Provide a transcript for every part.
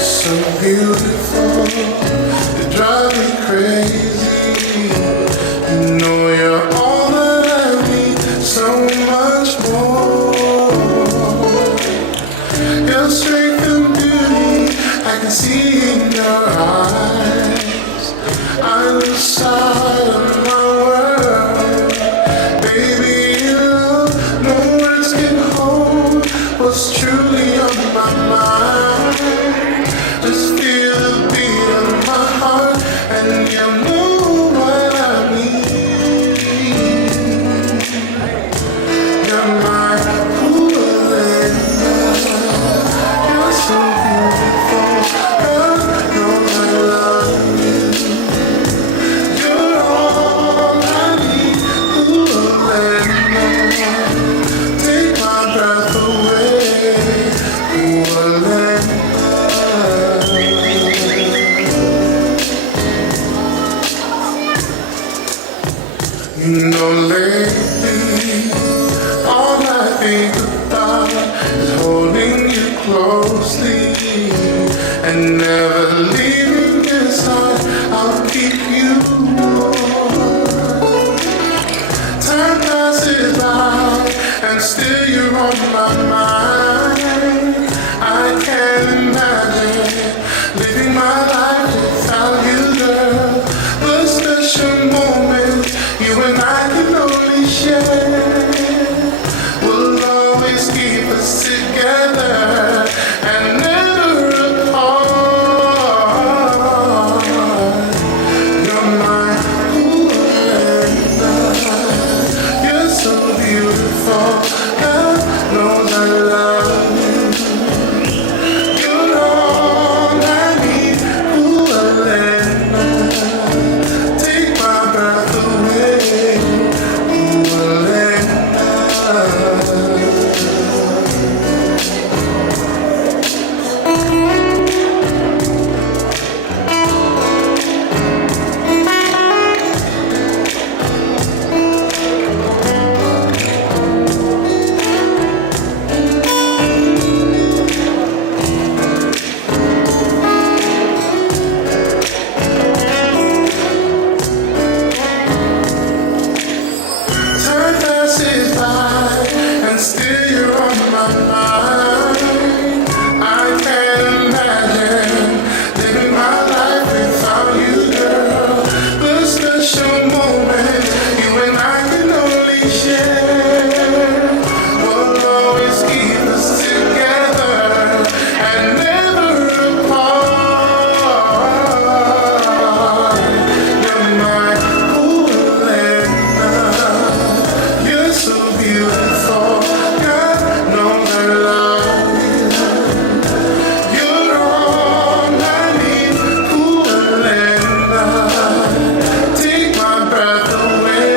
so beautiful, you drive me crazy. You know you're all that I need, so much more. Your strength and beauty, I can see in your eyes. I lose sight of my world. Baby, you know, no words can hold what's truly on my mind. Just feel the beat of my heart, and you'll know what I mean. You're my Hoolalena. You're so beautiful. God knows I love you. You're all I need. Hoolalena. Take my breath away. Hoolalena. You know lately, all I think about is holding you closely and never leaving your side. I'll keep you warm. Time passes by and still you're on my mind. I can't imagine living my life without you, girl. The special moments you and I can only share will always keep us together and never apart. You're my Hoolalena. You're so beautiful. God knows I love you. You're all I need. Hoolalena. Take my breath away. Hoolalena. Time passes by and still you're on my mind. I can't imagine living my life without you, girl. The special moments you and I can only share will always keep us together and never apart. You're my Hoolalena. You're so beautiful. God knows I love you. You're all I need. Hoolalena. Take my breath away.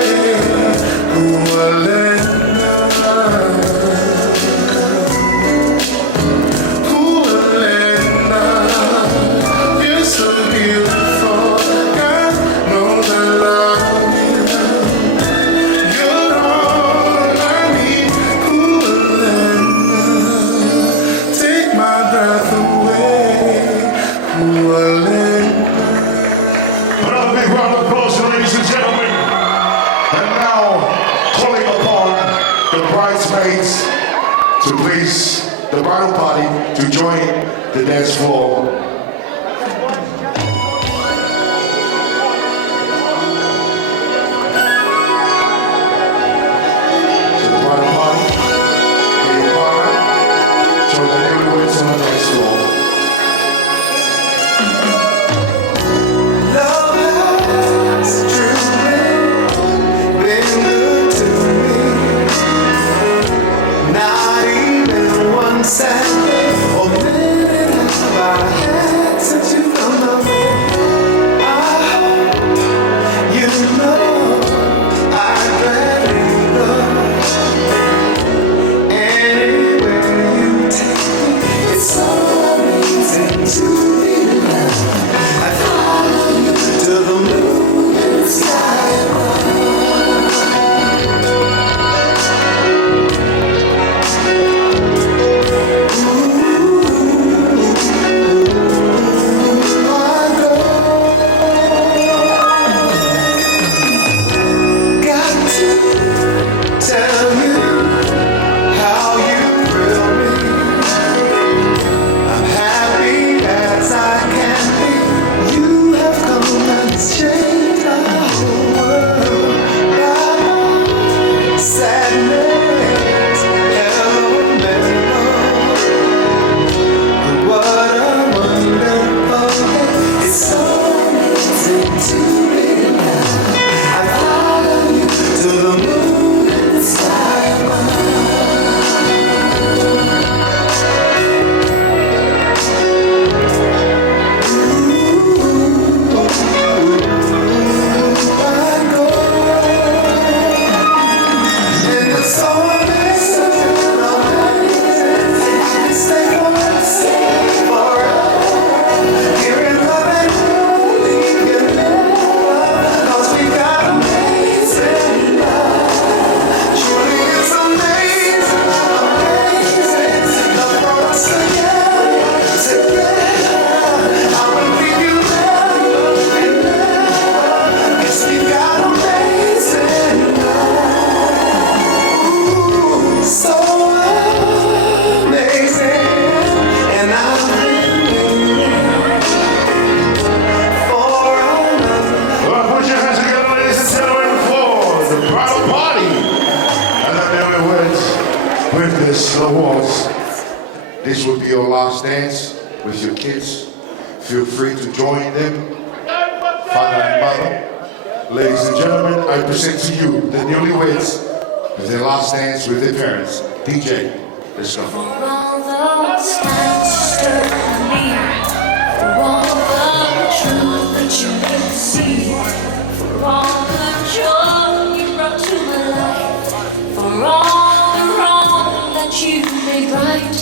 Hoolalena. Hoolalena. You're so beautiful. God knows I love you. You're all I need. Hoolalena. Take my breath away. Hoolalena. Another big round of applause, ladies and gentlemen. And now, calling upon the bridesmaids to please the bridal party to join the dance floor. So the bridal party, the party, join the neighborhoods on the dance floor. Love has truly been good to me. Not even one second or minute have I had This was. This will be your last dance with your kids. Feel free to join them, father and mother. Ladies and gentlemen, I present to you the newlyweds with their last dance with their parents. DJ, let's go. For all those times you stood by me, for all the truth that you could see, for all the joy you brought to my life, for all the wrong that you made right,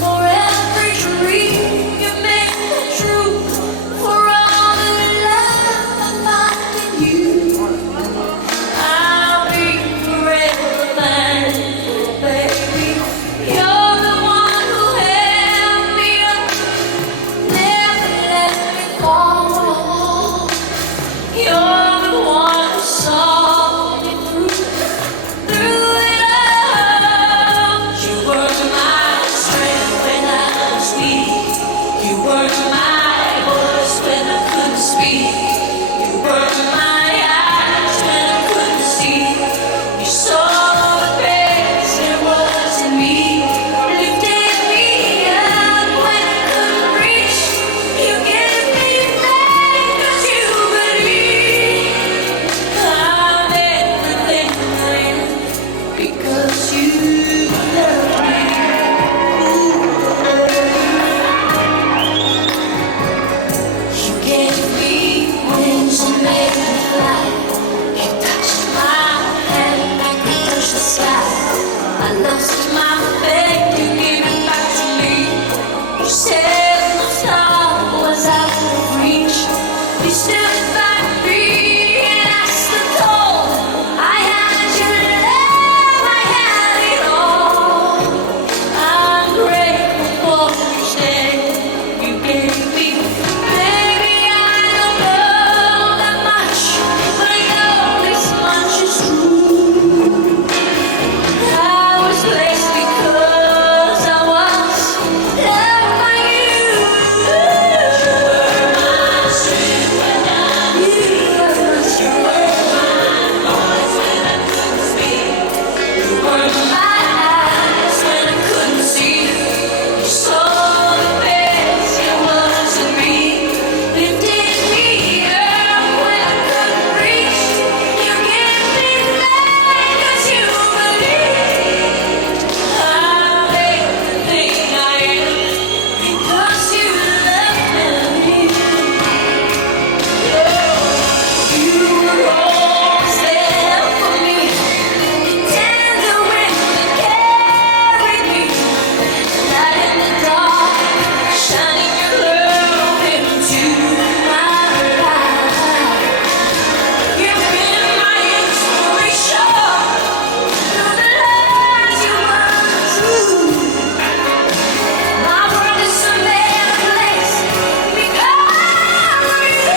for every dream you made come true, for all the love I find in you, I'll be forever thankful, baby. You're the one who held me up, never let me fall. You're the one who saw me through it all. You were my strength when I was weak. You were my voice when I couldn't speak. You were my eyes when I couldn't see. You saw the best there was in me. Lifted me up when I couldn't reach. You gave me faith 'cause you believe I'm everything I am because you love me. You gave me wings and made me fly. You touched my hand, I could touch the sky. I lost my faith, you gave it back to me. You said my star was out of reach. You stood by me and I stood tall. I had your love, I had it all. I'm grateful for each day you gave me. Baby, I don't know that much, but I know this much is true. I was blessed because I was loved by you. You were my strength when I was weak. You were my voice when I couldn't speak. You were my eyes when I couldn't see. You saw the best there was in me. Lifted me up when I couldn't reach. You gave me faith 'cause you believed I'm everything I am because you love me. You were always there for me. The tender wind that carried me. Light in the dark, shining your love into my life. You've been my inspiration through the lies you weren't true. My world is a better place because of you.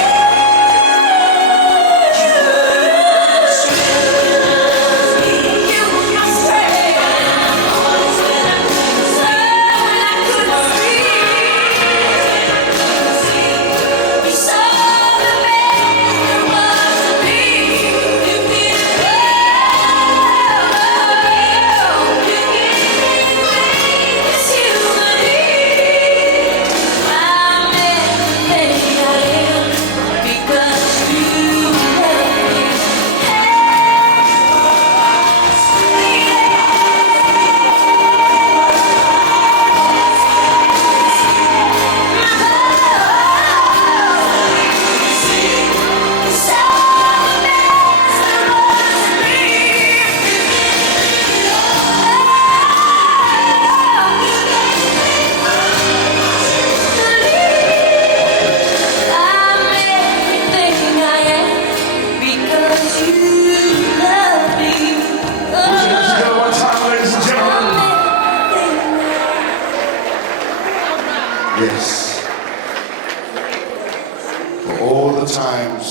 You were my strength. You were my strength. When I couldn't speak, you saw the best there was in me. You did it all. You gave me faith 'cause you believe I'm everything I am because you love me. Together one time, ladies and gentlemen. Yes. For all the times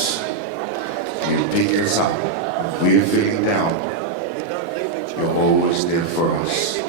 you pick us up, we're feeling down. You're always there for us.